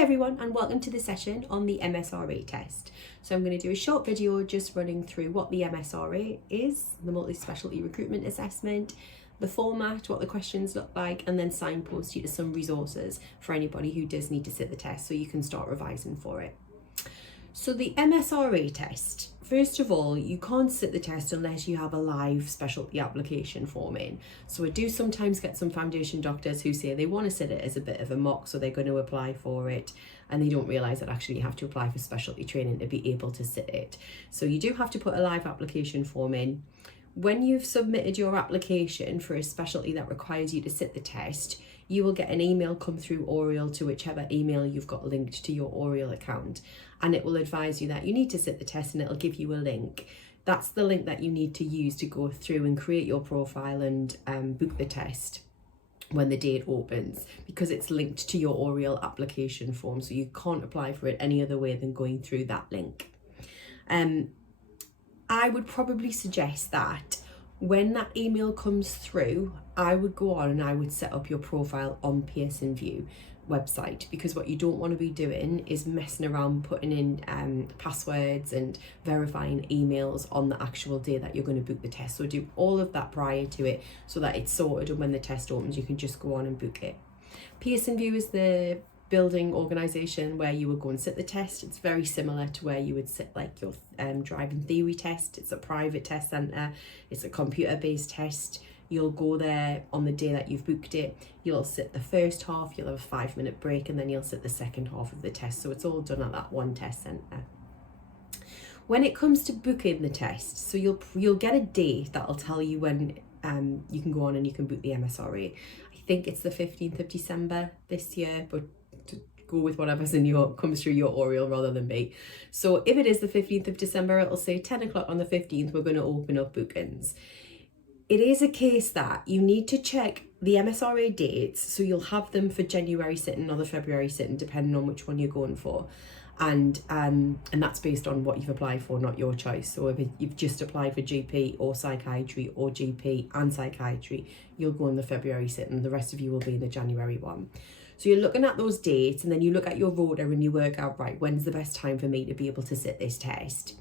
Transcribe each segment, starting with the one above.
Hi everyone, and welcome to the session on the MSRA test. So I'm going to do a short video just running through what the MSRA is, the Multi-Specialty Recruitment Assessment, the format, what the questions look like, and then signpost you to some resources for anybody who does need to sit the test so you can start revising for it. So the MSRA test, first of all, you can't sit the test unless you have a live specialty application form in. So I do sometimes get some foundation doctors who say they want to sit it as a bit of a mock, so they're going to apply for it, and they don't realise that actually you have to apply for specialty training to be able to sit it. So you do have to put a live application form in. When you've submitted your application for a specialty that requires you to sit the test, you will get an email come through Oriel to whichever email you've got linked to your Oriel account, and it will advise you that you need to sit the test, and it'll give you a link. That's the link that you need to use to go through and create your profile and book the test when the date opens, because it's linked to your Oriel application form, so you can't apply for it any other way than going through that link. I would probably suggest that when that email comes through, I would go on and I would set up your profile on Pearson VUE website, because what you don't want to be doing is messing around putting in passwords and verifying emails on the actual day that you're going to book the test. So do all of that prior to it so that it's sorted, and when the test opens you can just go on and book it. Pearson VUE is the building organisation where you would go and sit the test. It's very similar to where you would sit like your driving theory test. It's a private test centre, it's a computer-based test. You'll go there on the day that you've booked it, you'll sit the first half, you'll have a 5-minute break, and then you'll sit the second half of the test. So it's all done at that one test centre. When it comes to booking the test, so you'll get a date that'll tell you when you can go on and you can book the MSRA. I think it's the 15th of December this year, but go with whatever's comes through your Oriel rather than me. So if it is the 15th of December, it'll say 10 o'clock on the 15th, we're going to open up bookings. It is a case that you need to check the MSRA dates, so you'll have them for January sitting or the February sitting, depending on which one you're going for. And that's based on what you've applied for, not your choice. So if you've just applied for GP or psychiatry or GP and psychiatry, you'll go in the February sitting, the rest of you will be in the January one. So you're looking at those dates, and then you look at your rota and you work out, right, when's the best time for me to be able to sit this test?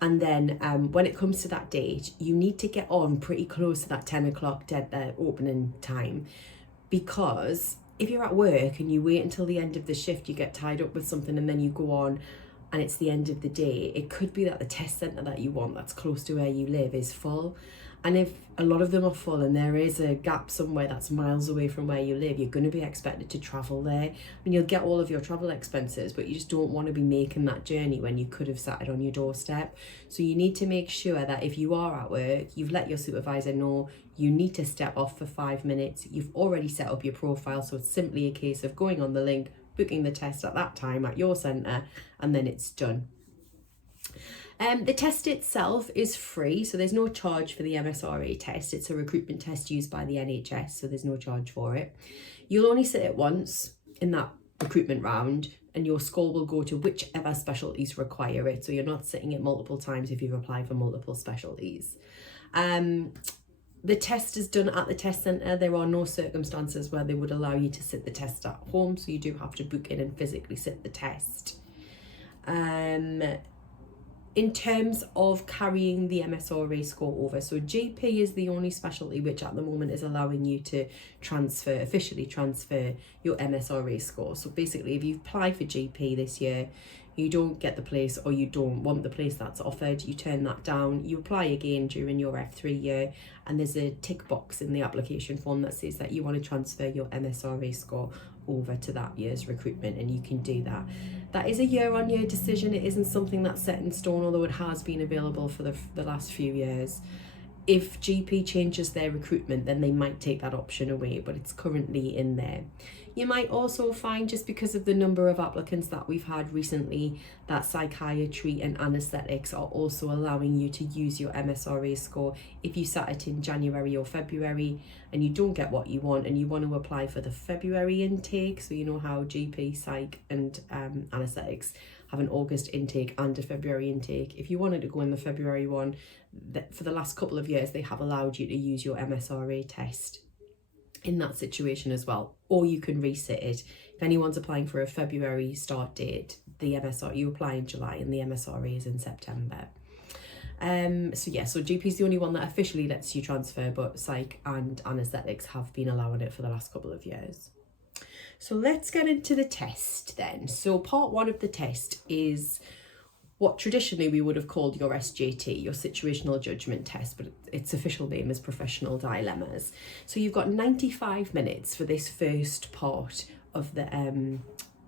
And then when it comes to that date, you need to get on pretty close to that 10 o'clock opening time, because if you're at work and you wait until the end of the shift, you get tied up with something and then you go on and it's the end of the day, it could be that the test centre that you want that's close to where you live is full. And if a lot of them are full and there is a gap somewhere that's miles away from where you live, you're going to be expected to travel there. I mean, you'll get all of your travel expenses, but you just don't want to be making that journey when you could have sat it on your doorstep. So you need to make sure that if you are at work, you've let your supervisor know you need to step off for 5 minutes. You've already set up your profile, so it's simply a case of going on the link, booking the test at that time at your centre, and then it's done. The test itself is free, so there's no charge for the MSRA test. It's a recruitment test used by the NHS, so there's no charge for it. You'll only sit it once in that recruitment round, and your score will go to whichever specialties require it. So you're not sitting it multiple times if you've applied for multiple specialties. The test is done at the test centre. There are no circumstances where they would allow you to sit the test at home, so you do have to book in and physically sit the test. In terms of carrying the MSRA score over, so GP is the only specialty which at the moment is allowing you to officially transfer your MSRA score. So basically, if you apply for GP this year, you don't get the place, or you don't want the place that's offered, you turn that down, you apply again during your F3 year, and there's a tick box in the application form that says that you want to transfer your MSRA score over to that year's recruitment, and you can do that. That is a year-on-year decision. It isn't something that's set in stone, although it has been available for the last few years. If GP changes their recruitment, then they might take that option away, but it's currently in there. You might also find, just because of the number of applicants that we've had recently, that psychiatry and anaesthetics are also allowing you to use your MSRA score if you sat it in January or February and you don't get what you want and you want to apply for the February intake. So you know how GP, psych and anaesthetics have an August intake and a February intake. If you wanted to go in the February one, for the last couple of years they have allowed you to use your MSRA test in that situation as well, or you can resit it If anyone's applying for a February start date, the MSRA, you apply in July and the MSRA is in September. So GP is the only one that officially lets you transfer, but psych and anaesthetics have been allowing it for the last couple of years. So let's get into the test then. So part 1 of the test is what traditionally we would have called your SJT, your situational judgment test, but its official name is professional dilemmas. So you've got 95 minutes for this first part of the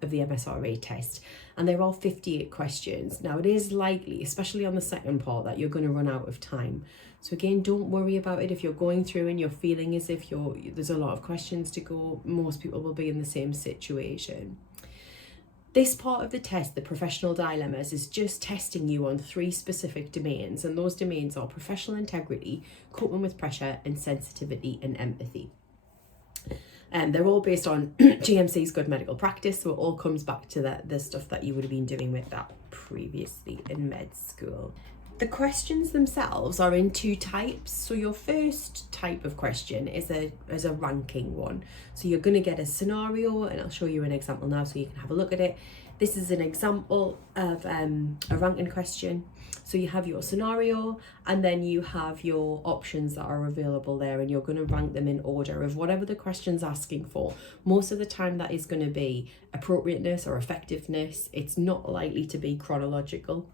MSRA test, and there are 58 questions. Now it is likely, especially on the second part, that you're going to run out of time. So again, don't worry about it if you're going through and you're feeling as if there's a lot of questions to go. Most people will be in the same situation. This part of the test, the professional dilemmas, is just testing you on 3 specific domains, and those domains are professional integrity, coping with pressure, and sensitivity and empathy. And they're all based on GMC's good medical practice, so it all comes back to the stuff that you would have been doing with that previously in med school. The questions themselves are in 2 types. So your first type of question is a ranking one. So you're going to get a scenario, and I'll show you an example now so you can have a look at it. This is an example of a ranking question. So you have your scenario, and then you have your options that are available there, and you're going to rank them in order of whatever the question's asking for. Most of the time that is going to be appropriateness or effectiveness. It's not likely to be chronological.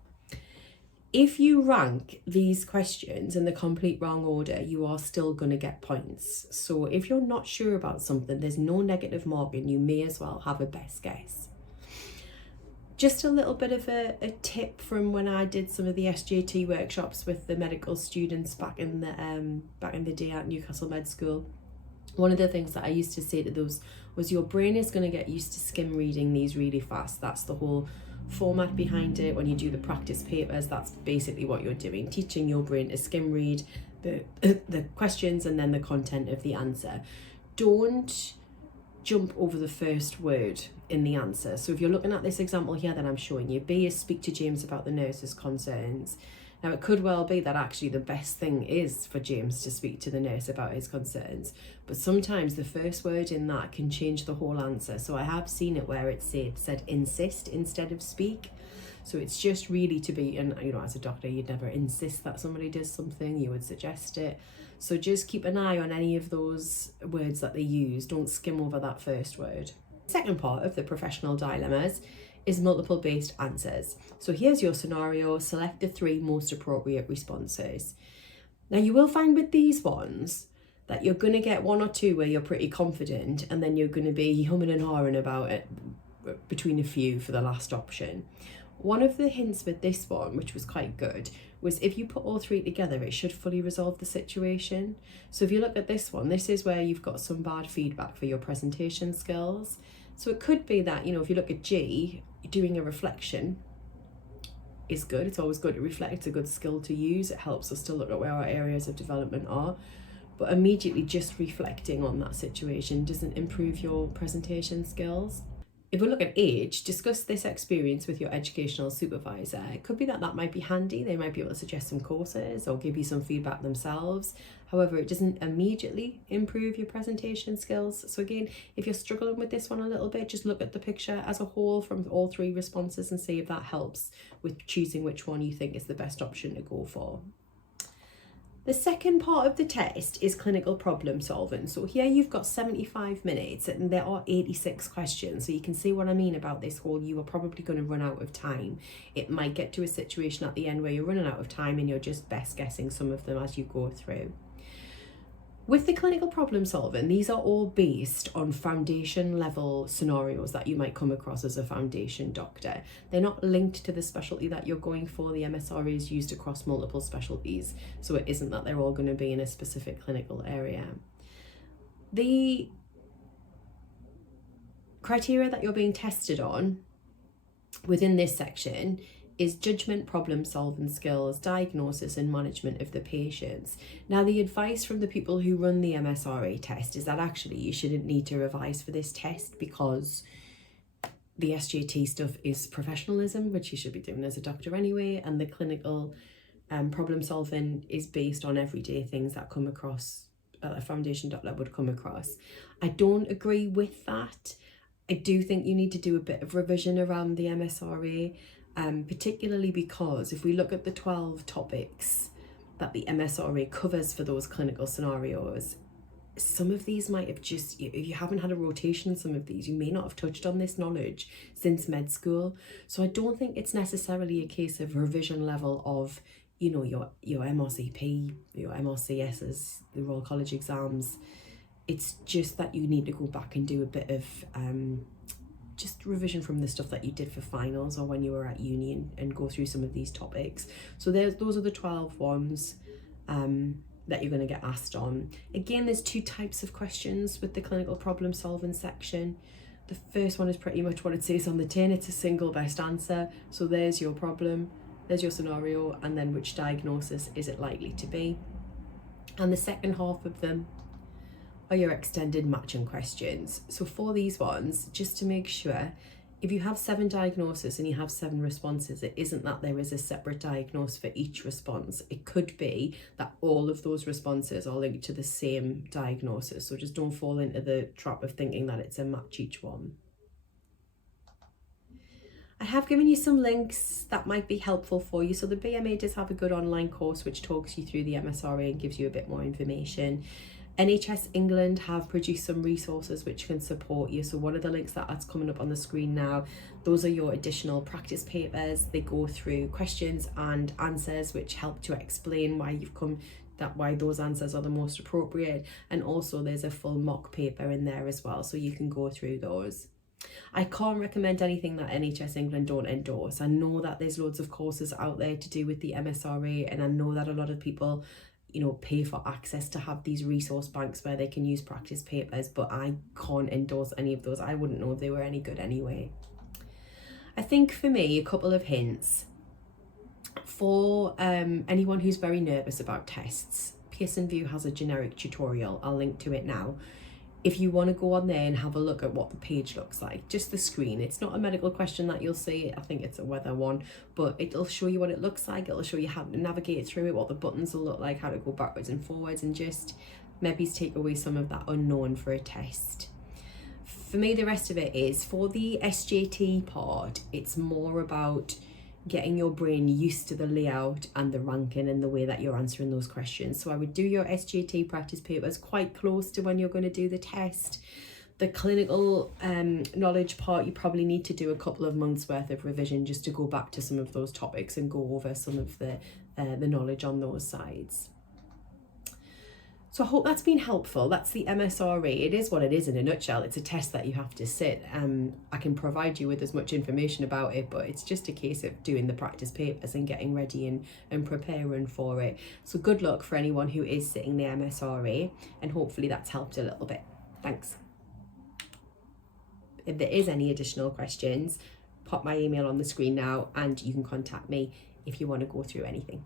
If you rank these questions in the complete wrong order, you are still going to get points. So if you're not sure about something, there's no negative marking. You may as well have a best guess. Just a little bit of a tip from when I did some of the SJT workshops with the medical students back in the day at Newcastle Med School. One of the things that I used to say to those was your brain is going to get used to skim reading these really fast. That's the whole format behind it. When you do the practice papers, that's basically what you're doing, teaching your brain to skim read the questions and then the content of the answer. Don't jump over the first word in the answer. So if you're looking at this example here that I'm showing you, B is speak to James about the nurse's concerns. Now it could well be that actually the best thing is for James to speak to the nurse about his concerns, but sometimes the first word in that can change the whole answer. So I have seen it where it said insist instead of speak. So it's just really to be, and as a doctor you'd never insist that somebody does something, you would suggest it. So just keep an eye on any of those words that they use. Don't skim over that first word. Second part of the professional dilemmas is multiple based answers. So here's your scenario, select the 3 most appropriate responses. Now you will find with these ones that you're going to get 1 or 2 where you're pretty confident, and then you're going to be humming and hawing about it between a few for the last option. One of the hints with this one, which was quite good, was if you put all 3 together, it should fully resolve the situation. So if you look at this one, this is where you've got some bad feedback for your presentation skills. So it could be that, if you look at G, doing a reflection is good. It's always good to reflect. It's a good skill to use. It helps us to look at where our areas of development are. But immediately just reflecting on that situation doesn't improve your presentation skills. If we look at age, discuss this experience with your educational supervisor. It could be that might be handy. They might be able to suggest some courses or give you some feedback themselves. However, it doesn't immediately improve your presentation skills. So again, if you're struggling with this one a little bit, just look at the picture as a whole from all 3 responses and see if that helps with choosing which one you think is the best option to go for. The second part of the test is clinical problem solving. So here you've got 75 minutes and there are 86 questions. So you can see what I mean about this whole, you are probably going to run out of time. It might get to a situation at the end where you're running out of time and you're just best guessing some of them as you go through. With the clinical problem solving, these are all based on foundation level scenarios that you might come across as a foundation doctor. They're not linked to the specialty that you're going for. The MSRA is used across multiple specialties, so it isn't that they're all going to be in a specific clinical area. The criteria that you're being tested on within this section is judgment, problem solving skills, diagnosis and management of the patients. Now the advice from the people who run the MSRA test is that actually you shouldn't need to revise for this test because the SJT stuff is professionalism, which you should be doing as a doctor anyway, and the clinical problem solving is based on everyday things that come across, a foundation doctor would come across. I don't agree with that. I do think you need to do a bit of revision around the MSRA, particularly because if we look at the 12 topics that the MSRA covers for those clinical scenarios, some of these might have just, if you haven't had a rotation, some of these, you may not have touched on this knowledge since med school. So I don't think it's necessarily a case of revision level of, you know, your MRCP, your MRCSs, the Royal College exams. It's just that you need to go back and do a bit of just revision from the stuff that you did for finals or when you were at uni, and go through some of these topics. So those are the 12 ones that you're going to get asked on. Again, there's 2 types of questions with the clinical problem solving section. The first one is pretty much what it says on the tin. It's a single best answer. So there's your problem, there's your scenario, and then which diagnosis is it likely to be. And the second half of them are your extended matching questions. So for these ones, just to make sure, if you have 7 diagnoses and you have 7 responses, it isn't that there is a separate diagnosis for each response. It could be that all of those responses are linked to the same diagnosis. So just don't fall into the trap of thinking that it's a match each one. I have given you some links that might be helpful for you. So the BMA does have a good online course which talks you through the MSRA and gives you a bit more information. NHS England have produced some resources which can support you. So one of the links that's coming up on the screen now, those are your additional practice papers. They go through questions and answers which help to explain why those answers are the most appropriate. And also there's a full mock paper in there as well, so you can go through those. I can't recommend anything that NHS England don't endorse. I know that there's loads of courses out there to do with the MSRA, and I know that a lot of people, you know, pay for access to have these resource banks where they can use practice papers, but I can't endorse any of those. I wouldn't know if they were any good anyway. I think for me, a couple of hints for anyone who's very nervous about tests. Pearson VUE has a generic tutorial. I'll link to it now. If you want to go on there and have a look at what the page looks like, just the screen. It's not a medical question that you'll see. I think it's a weather one, but it'll show you what it looks like. It'll show you how to navigate through it, what the buttons will look like, how to go backwards and forwards, and just maybe take away some of that unknown for a test. For me, the rest of it is, for the SJT part, it's more about getting your brain used to the layout and the ranking and the way that you're answering those questions. So I would do your SJT practice papers quite close to when you're going to do the test. The clinical knowledge part, you probably need to do a couple of months worth of revision just to go back to some of those topics and go over some of the knowledge on those sides. So I hope that's been helpful. That's the MSRA. It is what it is in a nutshell. It's a test that you have to sit. I can provide you with as much information about it, but it's just a case of doing the practice papers and getting ready and preparing for it. So good luck for anyone who is sitting the MSRA, and hopefully that's helped a little bit. Thanks. If there is any additional questions, pop my email on the screen now and you can contact me if you want to go through anything.